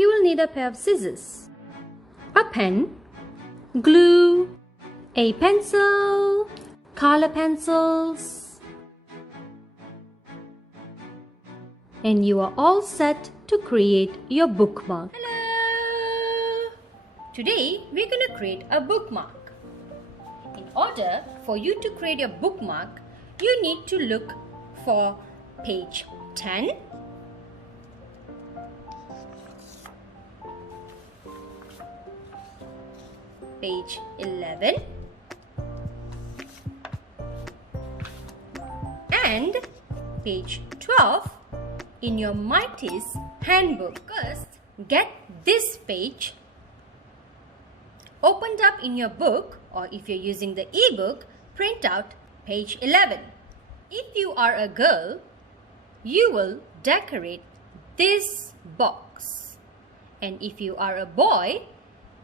you will need a pair of scissors, a pen, glue, a pencil, color pencils, and you are all set to create your bookmark. Hello! Today we're going to create a bookmark. In order for you to create your bookmark, you need to look for page 10, page 11, and page 12 in your Mighty's handbook. First, get this page opened up in your book, or if you're using the e-book, print out page 11. If you are a girl, you will decorate this box. And if you are a boy,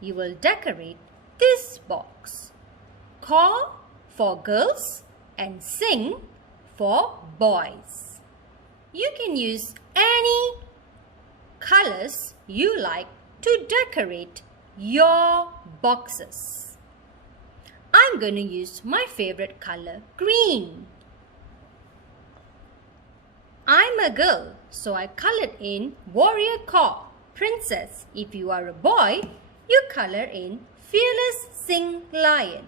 you will decorate this box. Call for girls and sing for boys. You can use any colors you like to decorate your boxes. I'm going to use my favorite color, green. I'm a girl, so I colored in warrior call, princess. If you are a boy, you color in fearless sing lion.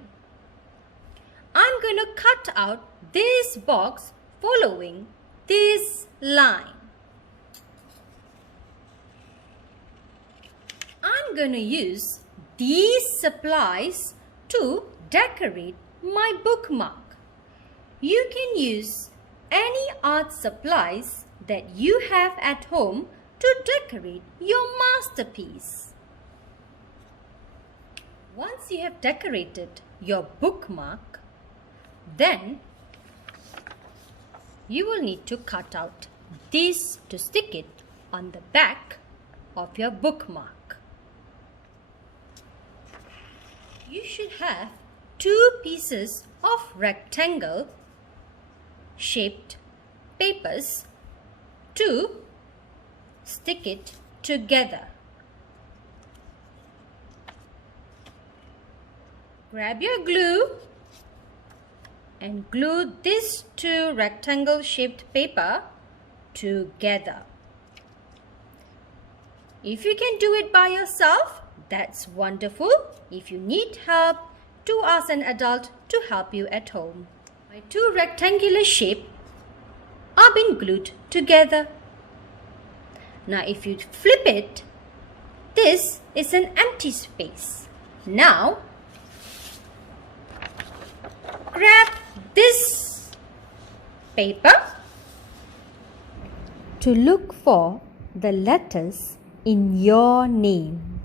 I'm going to cut out this box following this line. I'm going to use these supplies to decorate my bookmark. You can use any art supplies that you have at home to decorate your masterpiece. Once you have decorated your bookmark, then you will need to cut out this to stick it on the back of your bookmark. You should have 2 pieces of rectangle shaped papers to stick it together. Grab your glue and glue these 2 rectangle shaped paper together. If you can do it by yourself, that's wonderful. If you need help, do ask an adult to help you at home. My 2 rectangular shapes are being glued together. Now if you flip it, this is an empty space. Now grab this paper to look for the letters in your name.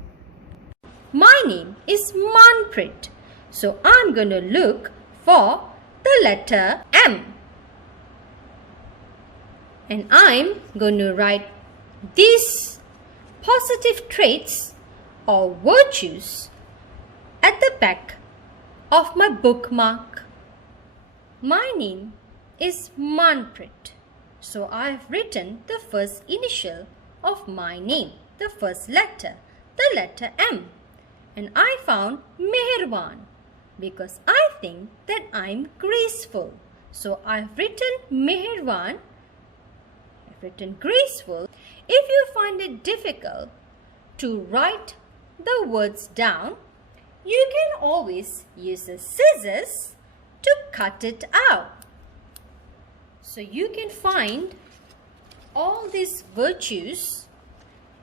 My name is Manpreet, so I'm going to look for the letter M. And I'm going to write these positive traits or virtues at the back of my bookmark. My name is Manpreet, so I've written the first initial of my name, the first letter, the letter M. And I found Meherwan because I think that I'm graceful. So I've written Meherwan, I've written graceful. If you find it difficult to write the words down, you can always use the scissors to cut it out. So you can find all these virtues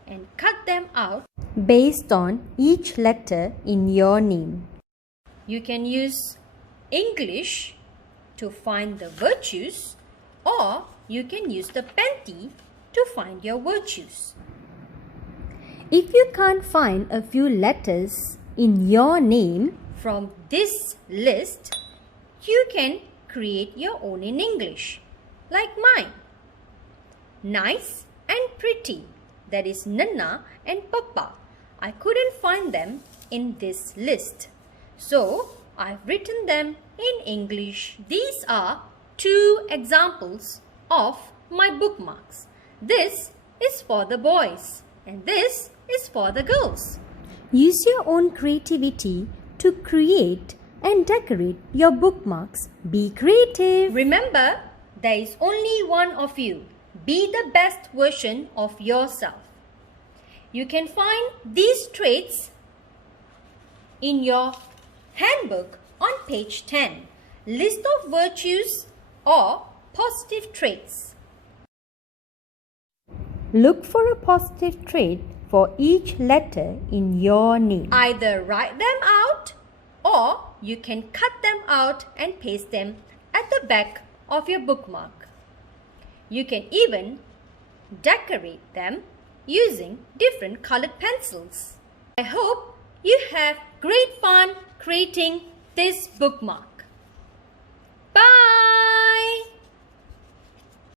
and cut them out based on each letter in your name. You can use English to find the virtues, or you can use the Penty to find your virtues. If you can't find a few letters in your name from this list, you can create your own in English, like mine. Nice and pretty, that is Nana and Papa. I couldn't find them in this list, so I've written them in English. These are 2 examples of my bookmarks. This is for the boys and this is for the girls. Use your own creativity to create and decorate your bookmarks. Be creative. Remember, there is only one of you. Be the best version of yourself. You can find these traits in your handbook on page 10. List of virtues or positive traits. Look for a positive trait for each letter in your name. Either write them out or you can cut them out and paste them at the back of your bookmark. You can even decorate them using different colored pencils. I hope you have great fun creating this bookmark.